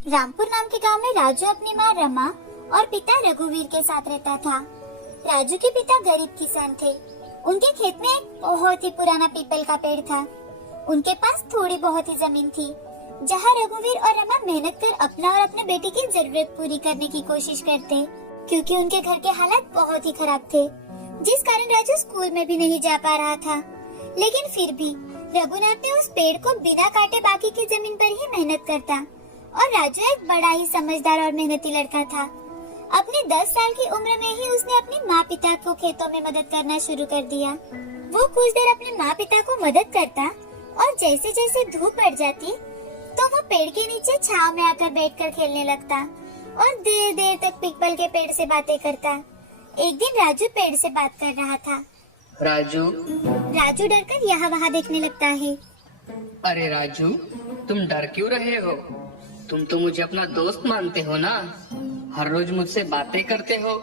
रामपुर नाम के गांव में राजू अपनी माँ रमा और पिता रघुवीर के साथ रहता था। राजू के पिता गरीब किसान थे। उनके खेत में एक बहुत ही पुराना पीपल का पेड़ था। उनके पास थोड़ी बहुत ही जमीन थी, जहाँ रघुवीर और रमा मेहनत कर अपना और अपने बेटे की जरूरत पूरी करने की कोशिश करते, क्योंकि उनके घर के हालात बहुत ही खराब थे, जिस कारण राजू स्कूल में भी नहीं जा पा रहा था। लेकिन फिर भी रघुनाथ ने उस पेड़ को बिना काटे बाकी की जमीन पर ही मेहनत करता, और राजू एक बड़ा ही समझदार और मेहनती लड़का था। अपने 10 साल की उम्र में ही उसने अपने माँ पिता को खेतों में मदद करना शुरू कर दिया। वो कुछ देर अपने माँ पिता को मदद करता, और जैसे जैसे धूप बढ़ जाती तो वो पेड़ के नीचे छांव में आकर बैठकर खेलने लगता और देर देर तक पीपल के पेड़ से बातें करता। एक दिन राजू पेड़ से बात कर रहा था। राजू डरकर यहाँ वहाँ देखने लगता है। अरे राजू, तुम डर क्यों रहे हो? तुम तो मुझे अपना दोस्त मानते हो ना, हर रोज मुझसे बातें करते हो।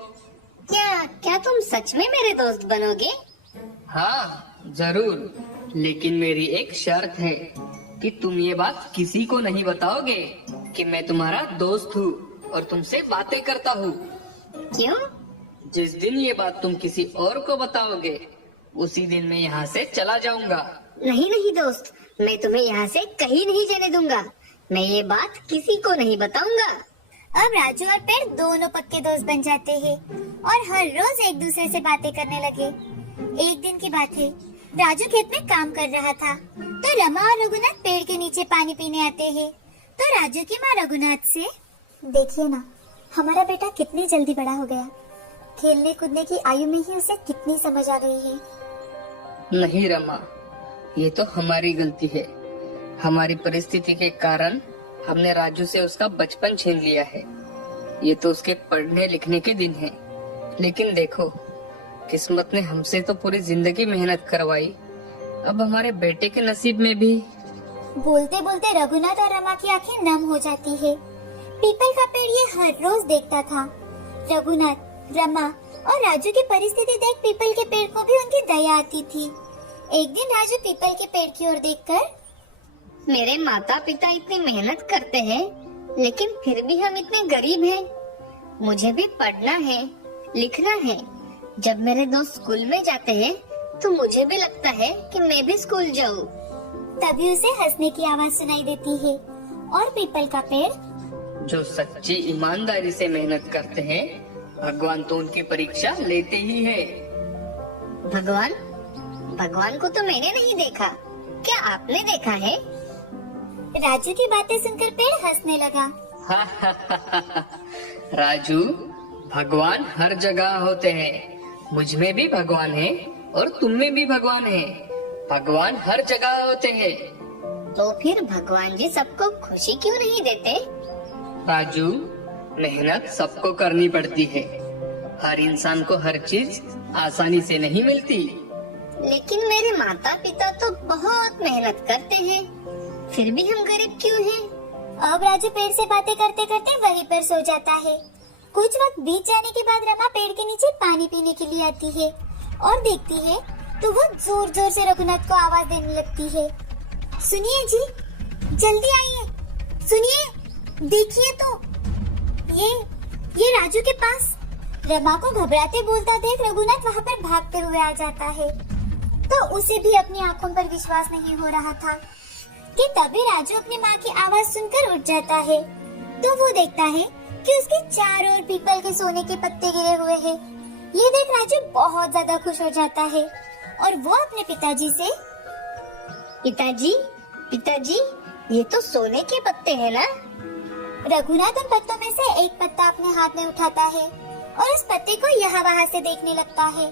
क्या तुम सच में मेरे दोस्त बनोगे? हाँ जरूर, लेकिन मेरी एक शर्त है कि तुम ये बात किसी को नहीं बताओगे कि मैं तुम्हारा दोस्त हूँ और तुमसे बातें करता हूँ। क्यों? जिस दिन ये बात तुम किसी और को बताओगे, उसी दिन मैं यहाँ से चला जाऊंगा। नहीं दोस्त, मैं तुम्हें यहाँ से कहीं नहीं जाने दूंगा। मैं ये बात किसी को नहीं बताऊंगा। अब राजू और पेड़ दोनों पक्के दोस्त बन जाते हैं और हर रोज एक दूसरे से बातें करने लगे। एक दिन की बात है, राजू खेत में काम कर रहा था तो रमा और रघुनाथ पेड़ के नीचे पानी पीने आते हैं। तो राजू की माँ रघुनाथ से, देखिए ना, हमारा बेटा कितनी जल्दी बड़ा हो गया। खेलने कूदने की आयु में ही उसे कितनी समझ आ गई है। नहीं रमा, ये तो हमारी गलती है। हमारी परिस्थिति के कारण हमने राजू से उसका बचपन छीन लिया है। ये तो उसके पढ़ने लिखने के दिन हैं। लेकिन देखो, किस्मत ने हमसे तो पूरी जिंदगी मेहनत करवाई, अब हमारे बेटे के नसीब में भी। बोलते बोलते रघुनाथ और रमा की आंखें नम हो जाती है। पीपल का पेड़ ये हर रोज देखता था। रघुनाथ, रमा और राजू की परिस्थिति देख पीपल के पेड़ को भी उनकी दया आती थी। एक दिन राजू पीपल के पेड़ की ओर देखकर, मेरे माता पिता इतनी मेहनत करते हैं, लेकिन फिर भी हम इतने गरीब हैं। मुझे भी पढ़ना है, लिखना है। जब मेरे दोस्त स्कूल में जाते हैं तो मुझे भी लगता है कि मैं भी स्कूल जाऊं। तभी उसे हंसने की आवाज सुनाई देती है और पीपल का पेड़, जो सच्ची ईमानदारी से मेहनत करते हैं, भगवान तो उनकी परीक्षा लेते ही है। भगवान को तो मैंने नहीं देखा, क्या आपने देखा है? राजू की बातें सुनकर पेड़ हंसने लगा। राजू, भगवान हर जगह होते हैं। मुझ में भी भगवान है और तुम में भी भगवान है। भगवान हर जगह होते हैं। तो फिर भगवान जी सबको खुशी क्यों नहीं देते? राजू, मेहनत सबको करनी पड़ती है। हर इंसान को हर चीज आसानी से नहीं मिलती। लेकिन मेरे माता पिता तो बहुत मेहनत करते हैं, फिर भी हम गरीब क्यों हैं? अब राजू पेड़ से बातें करते करते वहीं पर सो जाता है। कुछ वक्त बीत जाने के बाद रमा पेड़ के नीचे पानी पीने के लिए आती है और देखती है तो वो जोर जोर से रघुनाथ को आवाज देने लगती है। सुनिए जी, जल्दी आइए, सुनिए, देखिए तो ये राजू के पास। रमा को घबराते बोलता देख रघुनाथ वहाँ पर भागते हुए आ जाता है। तो उसे भी अपनी आंखों पर विश्वास नहीं हो रहा था कि तभी राजू अपनी माँ की आवाज सुनकर उठ जाता है। तो वो देखता है कि उसके चारों ओर पीपल के सोने के पत्ते गिरे हुए हैं। ये देख राजू बहुत ज्यादा खुश हो जाता है और वो अपने पिताजी से, पिताजी, ये तो सोने के पत्ते हैं ना? रघुनाथ उन पत्तों में से एक पत्ता अपने हाथ में उठाता है और उस पत्ते को यहाँ वहाँ से देखने लगता है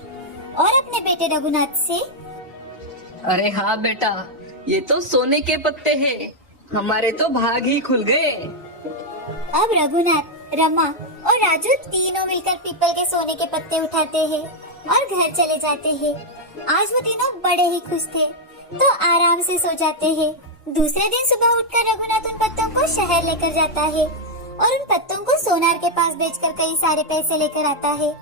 और अपने बेटे रघुनाथ से, अरे हाँ बेटा, ये तो सोने के पत्ते हैं। हमारे तो भाग ही खुल गए। अब रघुनाथ, रमा और राजू तीनों मिलकर पीपल के सोने के पत्ते उठाते हैं और घर चले जाते हैं। आज वो तीनों बड़े ही खुश थे तो आराम से सो जाते हैं। दूसरे दिन सुबह उठकर रघुनाथ उन पत्तों को शहर लेकर जाता है और उन पत्तों को सोनार के पास बेचकर कई सारे पैसे लेकर आता है।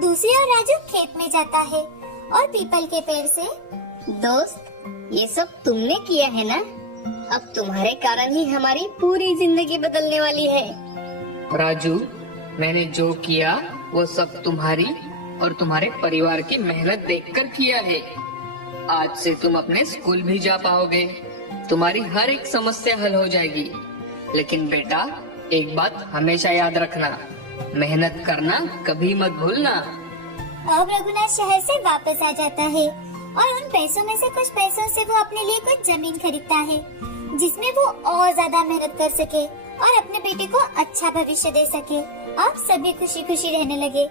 दूसरी ओर राजू खेत में जाता है और पीपल के पेड़ से, दोस्त, ये सब तुमने किया है ना? अब तुम्हारे कारण ही हमारी पूरी जिंदगी बदलने वाली है। राजू, मैंने जो किया वो सब तुम्हारी और तुम्हारे परिवार की मेहनत देखकर किया है। आज से तुम अपने स्कूल भी जा पाओगे, तुम्हारी हर एक समस्या हल हो जाएगी। लेकिन बेटा, एक बात हमेशा याद रखना, मेहनत करना कभी मत भूलना। अब रघुनाथ शहर से वापस आ जाता है और उन पैसों में से कुछ पैसों से वो अपने लिए कुछ जमीन खरीदता है, जिसमें वो और ज्यादा मेहनत कर सके और अपने बेटे को अच्छा भविष्य दे सके। अब सभी खुशी खुशी रहने लगे।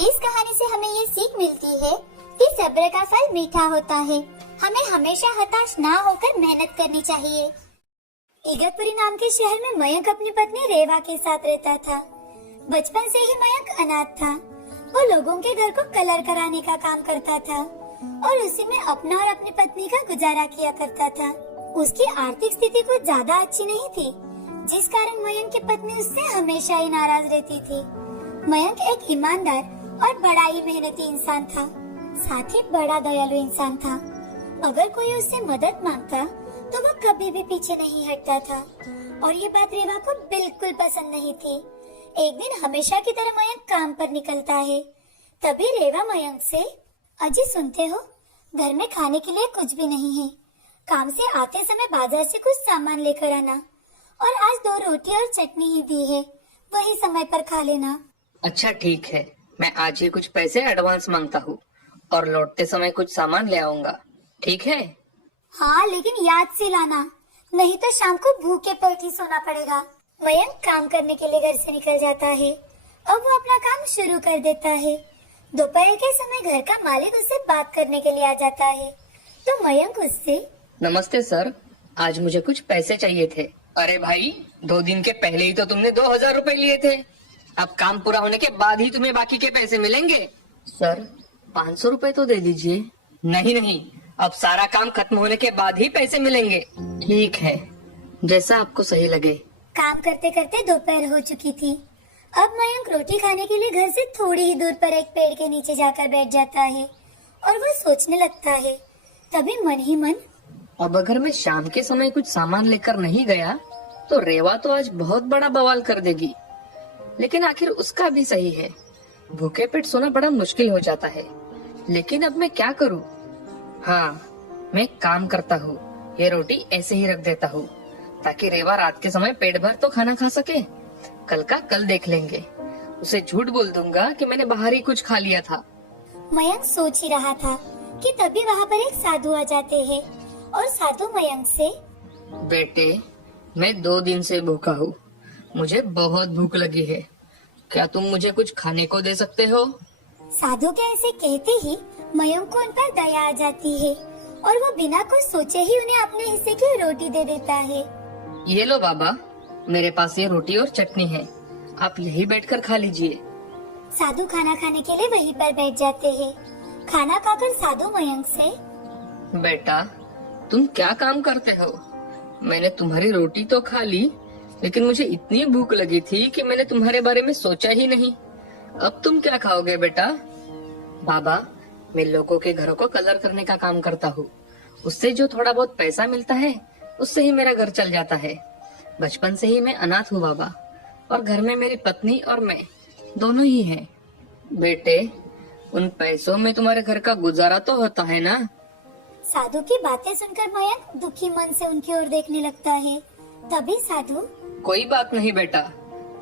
इस कहानी से हमें ये सीख मिलती है कि सब्र का फल मीठा होता है। हमें हमेशा हताश ना होकर मेहनत करनी चाहिए। इगतपुरी नाम के शहर में मयंक अपनी पत्नी रेवा के साथ रहता था। बचपन से ही मयंक अनाथ था। वो लोगों के घर को कलर कराने का काम करता था और उसी में अपना और अपनी पत्नी का गुजारा किया करता था। उसकी आर्थिक स्थिति कुछ ज्यादा अच्छी नहीं थी, जिस कारण मयंक की पत्नी उससे हमेशा ही नाराज रहती थी। मयंक एक ईमानदार और बड़ा ही मेहनती इंसान था, साथ ही बड़ा दयालु इंसान था। अगर कोई उससे मदद मांगता तो वो कभी भी पीछे नहीं हटता था और ये बात रेवा को बिल्कुल पसंद नहीं थी। एक दिन हमेशा की तरह मयंक काम पर निकलता है। तभी रेवा मयंक से, अजी सुनते हो, घर में खाने के लिए कुछ भी नहीं है। काम से आते समय बाजार से कुछ सामान लेकर आना और आज 2 रोटी और चटनी ही दी है, वही समय पर खा लेना। अच्छा ठीक है, मैं आज ही कुछ पैसे एडवांस मांगता हूँ और लौटते समय कुछ सामान ले आऊंगा, ठीक है? हाँ, लेकिन याद से लाना, नहीं तो शाम को भूखे पेट ही सोना पड़ेगा। मयंक काम करने के लिए घर से निकल जाता है। अब वो अपना काम शुरू कर देता है। दोपहर के समय घर का मालिक उससे बात करने के लिए आ जाता है तो मयंक उससे, नमस्ते सर, आज मुझे कुछ पैसे चाहिए थे। अरे भाई, 2 दिन के पहले ही तो तुमने 2000 रुपए लिए थे। अब काम पूरा होने के बाद ही तुम्हें बाकी के पैसे मिलेंगे। सर, 500 रुपए तो दे दीजिए। नहीं नहीं, अब सारा काम खत्म होने के बाद ही पैसे मिलेंगे। ठीक है, जैसा आपको सही लगे। काम करते करते दोपहर हो चुकी थी। अब मयंक रोटी खाने के लिए घर से थोड़ी ही दूर पर एक पेड़ के नीचे जाकर बैठ जाता है और वो सोचने लगता है। तभी मन ही मन, अब अगर मैं शाम के समय कुछ सामान लेकर नहीं गया तो रेवा तो आज बहुत बड़ा बवाल कर देगी। लेकिन आखिर उसका भी सही है, भूखे पेट सोना बड़ा मुश्किल हो जाता है। लेकिन अब मैं क्या करूं? हाँ, मैं काम करता हूँ, ये रोटी ऐसे ही रख देता हूँ ताकि रेवा रात के समय पेट भर तो खाना खा सके। कल का कल देख लेंगे। उसे झूठ बोल दूंगा कि मैंने बाहर ही कुछ खा लिया था। मयंक सोच ही रहा था कि तभी वहाँ पर एक साधु आ जाते हैं और साधु मयंक से, बेटे, मैं 2 दिन से भूखा हूँ, मुझे बहुत भूख लगी है, क्या तुम मुझे कुछ खाने को दे सकते हो? साधु के ऐसे कहते ही मयंक को उन पर दया आ जाती है और वो बिना कुछ सोचे ही उन्हें अपने हिस्से की रोटी दे देता है। ये लो बाबा, मेरे पास ये रोटी और चटनी है, आप यही बैठकर खा लीजिए। साधु खाना खाने के लिए वहीं पर बैठ जाते हैं। खाना खाकर साधु मयंक से, बेटा, तुम क्या काम करते हो? मैंने तुम्हारी रोटी तो खा ली, लेकिन मुझे इतनी भूख लगी थी कि मैंने तुम्हारे बारे में सोचा ही नहीं। अब तुम क्या खाओगे बेटा? बाबा, मैं लोगों के घरों को कलर करने का काम करता हूँ, उससे जो थोड़ा बहुत पैसा मिलता है उससे ही मेरा घर चल जाता है। बचपन से ही मैं अनाथ हूँ बाबा, और घर में मेरी पत्नी और मैं दोनों ही हैं। बेटे, उन पैसों में तुम्हारे घर का गुजारा तो होता है ना? साधु की बातें सुनकर मयंक दुखी मन से उनकी ओर देखने लगता है। तभी साधु, कोई बात नहीं बेटा,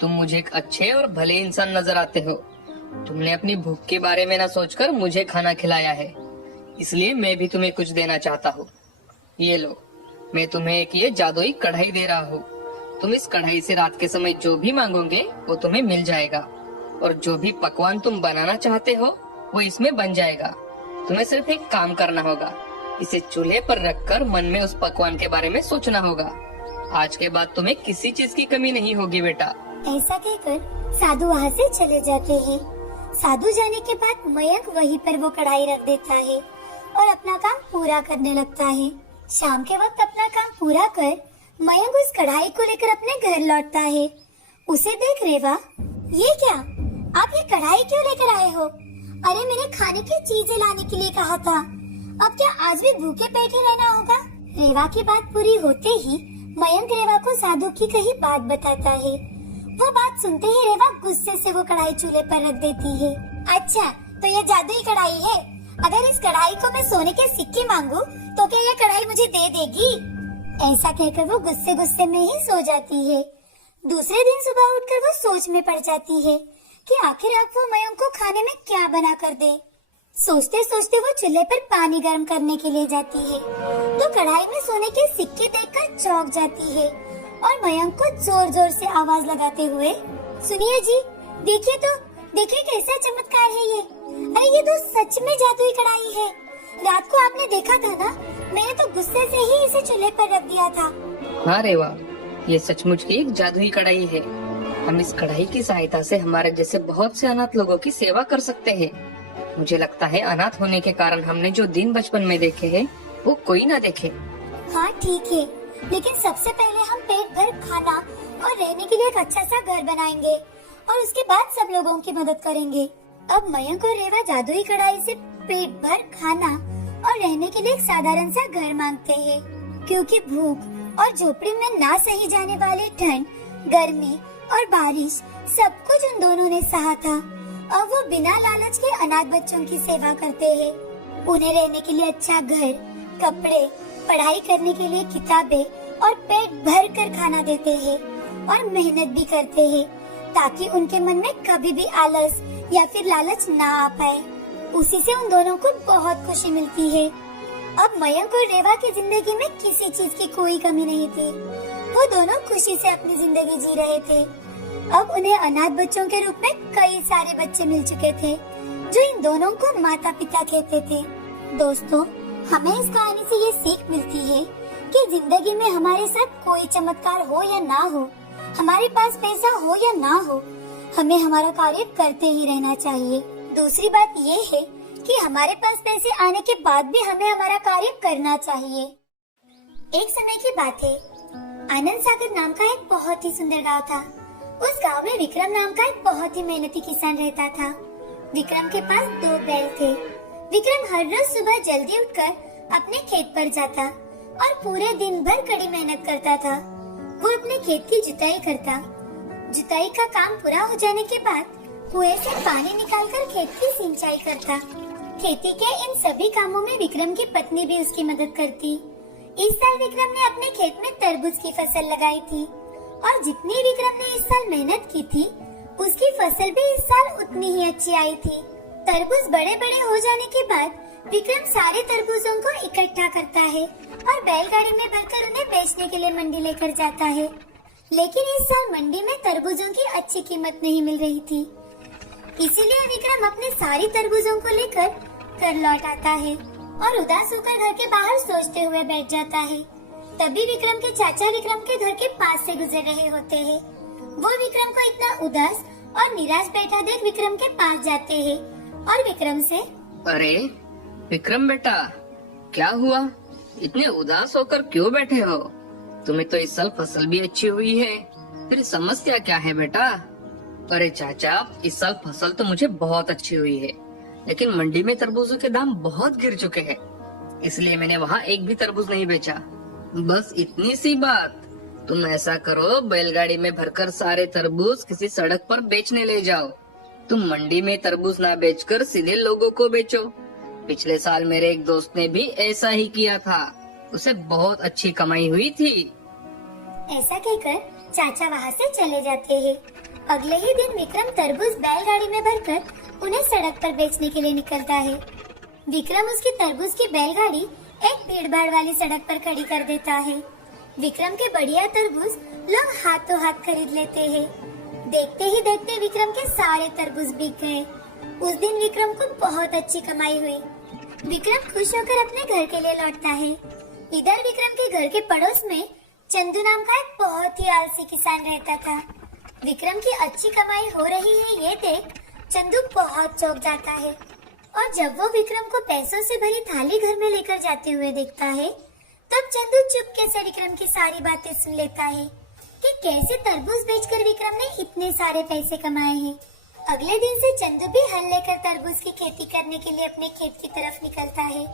तुम मुझे एक अच्छे और भले इंसान नजर आते हो। तुमने अपनी भूख के बारे में न सोचकर मुझे खाना खिलाया है, इसलिए मैं भी तुम्हें कुछ देना चाहता हूँ। ये लो, मैं तुम्हें एक ये जादुई कढ़ाई दे रहा हूँ। तुम इस कढ़ाई से रात के समय जो भी मांगोगे वो तुम्हें मिल जाएगा, और जो भी पकवान तुम बनाना चाहते हो वो इसमें बन जाएगा। तुम्हें सिर्फ एक काम करना होगा, इसे चूल्हे पर रखकर मन में उस पकवान के बारे में सोचना होगा। आज के बाद तुम्हें किसी चीज की कमी नहीं होगी बेटा। ऐसा कहकर साधु वहाँ से चले जाते हैं। साधु जाने के बाद मयंक वहीं पर वो कढ़ाई रख देता है और अपना काम पूरा करने लगता है। शाम के वक्त अपना काम पूरा कर मयंक उस कढ़ाई को लेकर अपने घर लौटता है। उसे देख रेवा, ये क्या, आप ये कढ़ाई क्यों लेकर आए हो? अरे मैंने खाने की चीजें लाने के लिए कहा था। अब क्या आज भी भूखे पेट ही रहना होगा? रेवा की बात पूरी होते ही मयंक रेवा को साधु की कही बात बताता है। वो बात सुनते ही रेवा गुस्से से वो कढ़ाई चूल्हे पर रख देती है। अच्छा, तो ये जादुई कढ़ाई है। अगर इस कढ़ाई को मैं सोने के सिक्के मांगू तो क्या ये कढ़ाई मुझे दे देगी? ऐसा कहकर वो गुस्से गुस्से में ही सो जाती है। दूसरे दिन सुबह उठकर वो सोच में पड़ जाती है कि आखिर अब वो मयंक को खाने में क्या बना कर दे। सोचते सोचते वो चूल्हे पर पानी गर्म करने के लिए जाती है तो कढ़ाई में सोने के सिक्के देखकर चौंक जाती है और मयंक को जोर जोर से आवाज लगाते हुए, सुनिए जी, देखिए कैसा चमत्कार है ये। अरे ये तो सच में जादुई कढ़ाई है। रात को आपने देखा था ना, मैंने तो गुस्से से ही इसे चूल्हे पर रख दिया था। हाँ रेवा, ये सचमुच की एक जादुई कढ़ाई है। हम इस कढ़ाई की सहायता से हमारे जैसे बहुत से अनाथ लोगों की सेवा कर सकते हैं। मुझे लगता है अनाथ होने के कारण हमने जो दिन बचपन में देखे हैं वो कोई ना देखे। हाँ ठीक है, लेकिन सबसे पहले हम पेट भर खाना और रहने के लिए एक अच्छा सा घर बनाएंगे और उसके बाद सब लोगों की मदद करेंगे। अब मयंक और रेवा जादुई कढ़ाई से पेट भर खाना और रहने के लिए एक साधारण सा घर मांगते हैं, क्योंकि भूख और झोपड़ी में ना सही जाने वाले ठंड, गर्मी और बारिश सब कुछ उन दोनों ने सहा था। अब वो बिना लालच के अनाथ बच्चों की सेवा करते हैं। उन्हें रहने के लिए अच्छा घर, कपड़े, पढ़ाई करने के लिए किताबें और पेट भर कर खाना देते हैं और मेहनत भी करते हैं ताकि उनके मन में कभी भी आलस या फिर लालच ना आ पाए। उसी से उन दोनों को बहुत खुशी मिलती है। अब मयंक और रेवा की जिंदगी में किसी चीज की कोई कमी नहीं थी। वो दोनों खुशी से अपनी जिंदगी जी रहे थे। अब उन्हें अनाथ बच्चों के रूप में कई सारे बच्चे मिल चुके थे जो इन दोनों को माता पिता कहते थे। दोस्तों, हमें इस कहानी से ये सीख मिलती है कि जिंदगी में हमारे साथ कोई चमत्कार हो या ना हो, हमारे पास पैसा हो या ना हो, हमें हमारा कार्य करते ही रहना चाहिए। दूसरी बात ये है कि हमारे पास पैसे आने के बाद भी हमें हमारा कार्य करना चाहिए। एक समय की बात है, आनंद सागर नाम का एक बहुत ही सुंदर गांव था। उस गांव में विक्रम नाम का एक बहुत ही मेहनती किसान रहता था। विक्रम के पास 2 बैल थे। विक्रम हर रोज सुबह जल्दी उठकर अपने खेत पर जाता और पूरे दिन भर कड़ी मेहनत करता था। वो अपने खेत की जुताई करता। जुताई का काम पूरा हो जाने के बाद कुएं से पानी निकालकर खेत की सिंचाई करता। खेती के इन सभी कामों में विक्रम की पत्नी भी उसकी मदद करती। इस साल विक्रम ने अपने खेत में तरबूज की फसल लगाई थी और जितनी विक्रम ने इस साल मेहनत की थी, उसकी फसल भी इस साल उतनी ही अच्छी आई थी। तरबूज बड़े बड़े हो जाने के बाद विक्रम सारे तरबूजों को इकट्ठा करता है और बैलगाड़ी में भरकर उन्हें बेचने के लिए मंडी लेकर जाता है। लेकिन इस साल मंडी में तरबूजों की अच्छी कीमत नहीं मिल रही थी, इसीलिए विक्रम अपने सारी तरबूजों को लेकर घर लौट आता है और उदास होकर घर के बाहर सोचते हुए बैठ जाता है। तभी विक्रम के चाचा विक्रम के घर के पास से गुजर रहे होते हैं। वो विक्रम को इतना उदास और निराश बैठा देख विक्रम के पास जाते हैं और विक्रम से, अरे विक्रम बेटा, क्या हुआ? इतने उदास होकर क्यों बैठे हो? तुम्हें तो इस साल फसल भी अच्छी हुई है, फिर समस्या क्या है बेटा? अरे चाचा, इस साल फसल तो मुझे बहुत अच्छी हुई है, लेकिन मंडी में तरबूजों के दाम बहुत गिर चुके हैं, इसलिए मैंने वहाँ एक भी तरबूज नहीं बेचा। बस इतनी सी बात। तुम ऐसा करो, बैलगाड़ी में भरकर सारे तरबूज किसी सड़क पर बेचने ले जाओ। तुम मंडी में तरबूज ना बेचकर सीधे लोगों को बेचो। पिछले साल मेरे एक दोस्त ने भी ऐसा ही किया था, उसे बहुत अच्छी कमाई हुई थी। ऐसा कहकर चाचा वहाँ से चले जाते हैं। अगले ही दिन विक्रम तरबूज बैलगाड़ी में भरकर उन्हें सड़क पर बेचने के लिए निकलता है। विक्रम उसकी तरबूज की बैलगाड़ी एक भीड़ भाड़ वाली सड़क पर खड़ी कर देता है। विक्रम के बढ़िया तरबूज लोग हाथों हाथ खरीद लेते हैं। देखते ही देखते विक्रम के सारे तरबूज बिक गए। उस दिन विक्रम को बहुत अच्छी कमाई हुई। विक्रम खुश होकर अपने घर के लिए लौटता है। इधर विक्रम के घर के पड़ोस में चंदू नाम का एक बहुत ही आलसी किसान रहता था। विक्रम की अच्छी कमाई हो रही है ये देख चंदू बहुत चौंक जाता है और जब वो विक्रम को पैसों से भरी थाली घर में लेकर जाते हुए देखता है, तब चंदू चुपके से विक्रम की सारी बातें सुन लेता है कि कैसे तरबूज बेचकर विक्रम ने इतने सारे पैसे कमाए हैं। अगले दिन से चंदू भी हल लेकर तरबूज की खेती करने के लिए अपने खेत की तरफ निकलता है।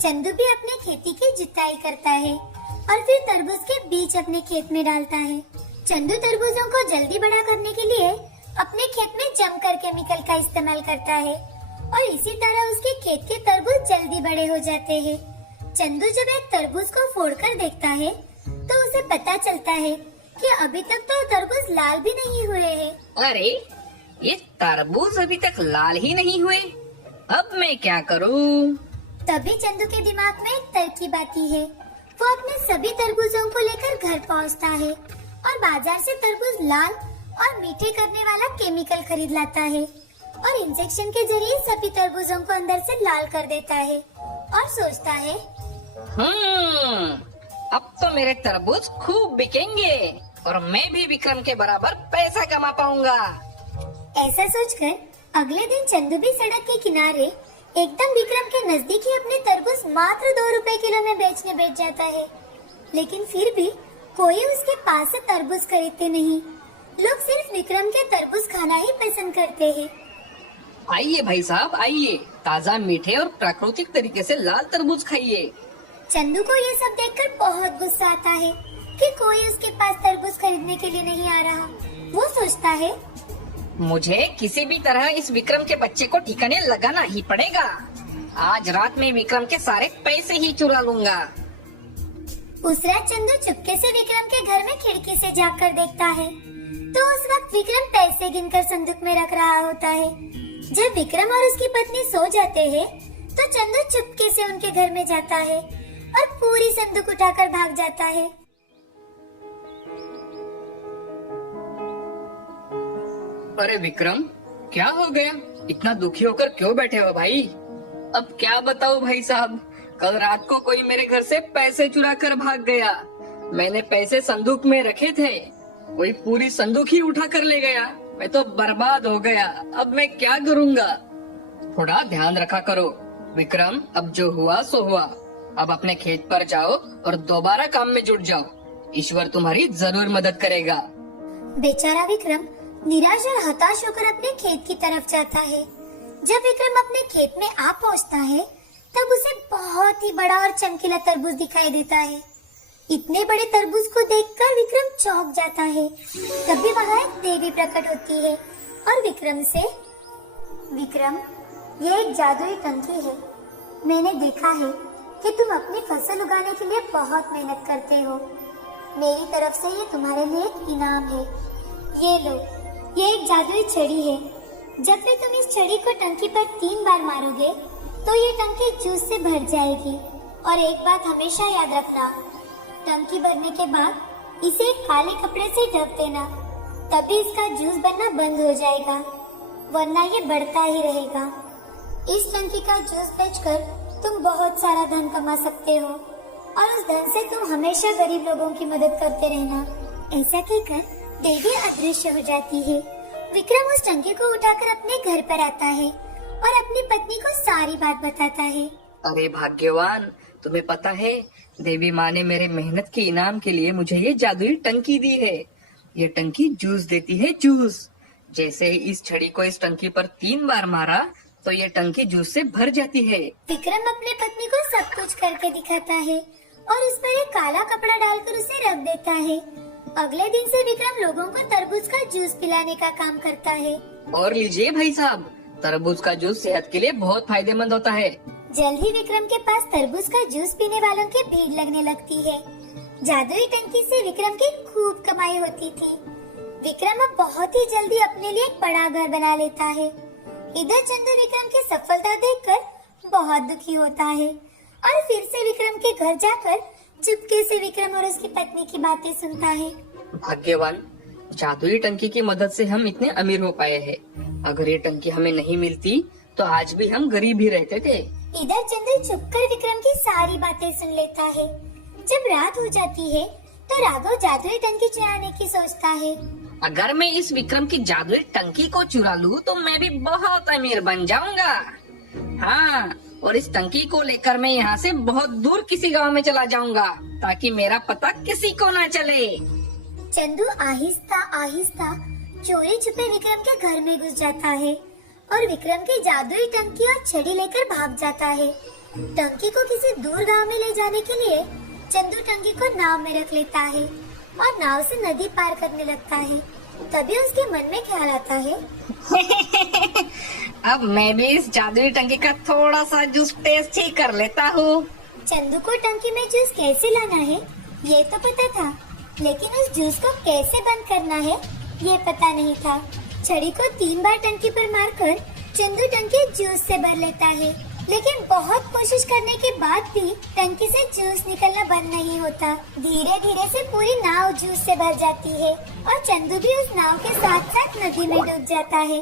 चंदू भी अपने खेती की जुताई करता है और फिर तरबूज के बीज अपने खेत में डालता है। चंदू तरबूजों को जल्दी बड़ा करने के लिए अपने खेत में जमकर केमिकल का इस्तेमाल करता है और इसी तरह उसके खेत के तरबूज जल्दी बड़े हो जाते हैं। चंदू जब एक तरबूज को फोड़कर देखता है तो उसे पता चलता है कि अभी तक तो तरबूज लाल भी नहीं हुए हैं। अरे ये तरबूज अभी तक लाल ही नहीं हुए, अब मैं क्या करूं? तभी चंदू के दिमाग में एक तरकीब आती है। वो अपने सभी तरबूजों को लेकर घर पहुंचता है और बाजार से तरबूज लाल और मीठे करने वाला केमिकल खरीद लाता है और इंजेक्शन के जरिए सभी तरबूजों को अंदर से लाल कर देता है और सोचता है, अब तो मेरे तरबूज खूब बिकेंगे और मैं भी विक्रम के बराबर पैसा कमा पाऊंगा। ऐसा सोचकर अगले दिन चंदू भी सड़क के किनारे एकदम विक्रम के नजदीक ही अपने तरबूज मात्र 2 रुपए किलो में बेचने बैठ जाता है। लेकिन फिर भी कोई उसके पास से तरबूज खरीदते नहीं। लोग सिर्फ विक्रम के तरबूज खाना ही पसंद करते हैं। आइए भाई साहब आइए, ताज़ा मीठे और प्राकृतिक तरीके से लाल तरबूज खाइए। चंदू को ये सब देखकर बहुत गुस्सा आता है कि कोई उसके पास तरबूज खरीदने के लिए नहीं आ रहा। वो सोचता है, मुझे किसी भी तरह इस विक्रम के बच्चे को ठिकाने लगाना ही पड़ेगा। आज रात में विक्रम के सारे पैसे ही चुरा लूंगा। उस रात चंदू चुपके से विक्रम के घर में खिड़की से झांककर देखता है तो उस वक्त विक्रम पैसे गिनकर संदूक में रख रहा होता है। जब विक्रम और उसकी पत्नी सो जाते हैं, तो चंदू चुपके से उनके घर में जाता है और पूरी संदूक उठाकर भाग जाता है। अरे विक्रम, क्या हो गया? इतना दुखी होकर क्यों बैठे हो भाई? अब क्या बताओ भाई साहब, कल रात को कोई मेरे घर से पैसे चुरा कर भाग गया। मैंने पैसे संदूक में रखे थे, कोई पूरी संदूक ही उठा कर ले गया। मैं तो बर्बाद हो गया। अब मैं क्या करूँगा? थोड़ा ध्यान रखा करो विक्रम। अब जो हुआ सो हुआ। अब अपने खेत पर जाओ और दोबारा काम में जुट जाओ। ईश्वर तुम्हारी जरूर मदद करेगा। बेचारा विक्रम निराश और हताश होकर अपने खेत की तरफ जाता है। जब विक्रम अपने खेत में आ पहुंचता है, तब उसे बहुत ही बड़ा और चमकीला तरबूज दिखाई देता है। इतने बड़े तरबूज को देखकर विक्रम चौंक जाता है। तभी वहाँ एक देवी प्रकट होती है और विक्रम से, विक्रम, ये एक जादुई टंकी है। मैंने देखा है कि तुम अपनी फसल उगाने के लिए बहुत मेहनत करते हो। मेरी तरफ से ये तुम्हारे लिए एक इनाम है। ये लो, ये एक जादुई छड़ी है। जब भी तुम इस छड़ी को टंकी पर 3 बार मारोगे तो ये टंकी जूस से भर जाएगी। और एक बात हमेशा याद रखना, टंकी भरने के बाद इसे एक काले कपड़े से ढक देना, तभी इसका जूस बनना बंद हो जाएगा, वरना ये बढ़ता ही रहेगा। इस टंकी का जूस बेचकर तुम बहुत सारा धन कमा सकते हो और उस धन से तुम हमेशा गरीब लोगों की मदद करते रहना। ऐसा कहकर देवी अदृश्य हो जाती है। विक्रम उस टंकी को उठाकर अपने घर पर आता है और अपनी पत्नी को सारी बात बताता है। अरे भाग्यवान, तुम्हें पता है देवी माँ ने मेरे मेहनत के इनाम के लिए मुझे ये जादुई टंकी दी है। ये टंकी जूस देती है, जूस। जैसे ही इस छड़ी को इस टंकी पर 3 बार मारा तो ये टंकी जूस से भर जाती है। विक्रम अपने पत्नी को सब कुछ करके दिखाता है और उस पर एक काला कपड़ा डालकर उसे रख देता है। अगले दिन से विक्रम लोगों को तरबूज का जूस पिलाने का काम करता है। और लीजिए भाई साहब, तरबूज का जूस सेहत के लिए बहुत फायदेमंद होता है। जल्द ही विक्रम के पास तरबूज का जूस पीने वालों की भीड़ लगने लगती है। जादुई टंकी से विक्रम की खूब कमाई होती थी। विक्रम अब बहुत ही जल्दी अपने लिए एक बड़ा घर बना लेता है। इधर चंदू विक्रम की सफलता देखकर बहुत दुखी होता है और फिर से विक्रम के घर जाकर चुपके से विक्रम और उसकी पत्नी की बातें सुनता है। भाग्यवान, जादुई टंकी की मदद से हम इतने अमीर हो पाए हैं। अगर ये टंकी हमें नहीं मिलती तो आज भी हम गरीब ही रहते थे। इधर चंदू चुपकर विक्रम की सारी बातें सुन लेता है। जब रात हो जाती है तो राघव जादुई टंकी चुराने की सोचता है। अगर मैं इस विक्रम की जादुई टंकी को चुरा लूं तो मैं भी बहुत अमीर बन जाऊंगा। हाँ, और इस टंकी को लेकर मैं यहाँ से बहुत दूर किसी गांव में चला जाऊंगा ताकि मेरा पता किसी को ना चले। चंदू आहिस्ता आहिस्ता चोरी छुपे विक्रम के घर में घुस जाता है और विक्रम की जादुई टंकी और छड़ी लेकर भाग जाता है। टंकी को किसी दूर गांव में ले जाने के लिए चंदू टंकी को नाव में रख लेता है और नाव से नदी पार करने लगता है। तभी उसके मन में ख्याल आता है, अब मैं भी इस जादुई टंकी का थोड़ा सा जूस टेस्ट ही कर लेता हूँ। चंदू को टंकी में जूस कैसे लाना है ये तो पता था, लेकिन उस जूस को कैसे बंद करना है ये पता नहीं था। छड़ी को 3 बार टंकी पर मारकर चंदू टंकी जूस से भर लेता है, लेकिन बहुत कोशिश करने के बाद भी टंकी से जूस निकलना बंद नहीं होता। धीरे धीरे से पूरी नाव जूस से भर जाती है और चंदू भी उस नाव के साथ साथ नदी में डूब जाता है।